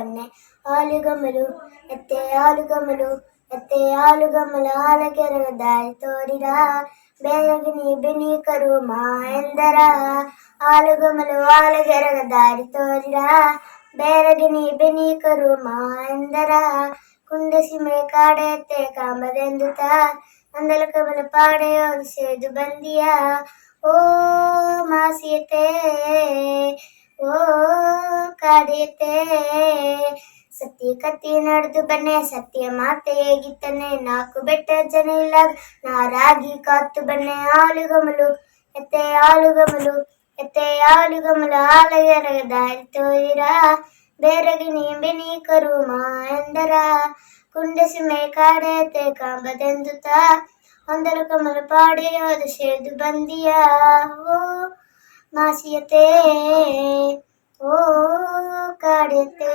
ಬನ್ನೆ ಆಲುಗಮಲು ಎತ್ತೆ ಆಲುಗಮಲು ಎತ್ತೆ ಆಲುಗಮಲು ಆಲಗೆರೆವ ದಾರಿ ತೋರಿರ ಬೇಗನೆ ಬೆನಿ ಕರು ಮಾ ಎಂದರ ಆಲುಗಮಲು ಆಲಗೆರೆವ ದಾರಿ ತೋರಿರ ಬೇರಗಿನಿ ಬೆನಿ ಕರು ಮಾ ಎಂದರ ಕುಂಡಸಿಮೆ ಕಾಡೆತ್ತೆ ಕಾಂಬದೆಂದುತ ಅಂದಲ ಕಮಲ ಪಾಡೆಯೋದು ಸೇದು ಬಂದಿಯ ಓ ಮಾಸಿಯತೆ ಓ ಕಾಡಿಯತೆ ಸತ್ಯ ಕತ್ತಿ ನಡೆದು ಬನ್ನೆ ಸತ್ಯ ಮಾತೆ ಹೇಗಿತ್ತನೆ ನಾಲ್ಕು ಬೆಟ್ಟ ಜನ ಇಲ್ಲ ನಾರಾಗಿ ಕಾತು ಬನ್ನೆ ಆಲುಗಮಲು ಎತ್ತೆ ಆಲುಗಮಲು ಎತ್ತೆ ಆಲುಗಮಲು ಆಲಗೆರ ದಾರಿ ತೋರಿರ ಬೇರಗಿನಿ ಬೆನಿ ಕರು ಮಾ ಎಂದರ ಕುಂಡಸಿಮೆ ಕಾಡೆತೆ ಕಾಂಬದೆಂದುತ ಒಂದರ ಕಮಲ ಪಾಡೆಯೋದು ಸೇದು ಬಂದಿಯ ಓ ಮಾಸಿಯತೆ ಓ ಕಾಡೆತೆ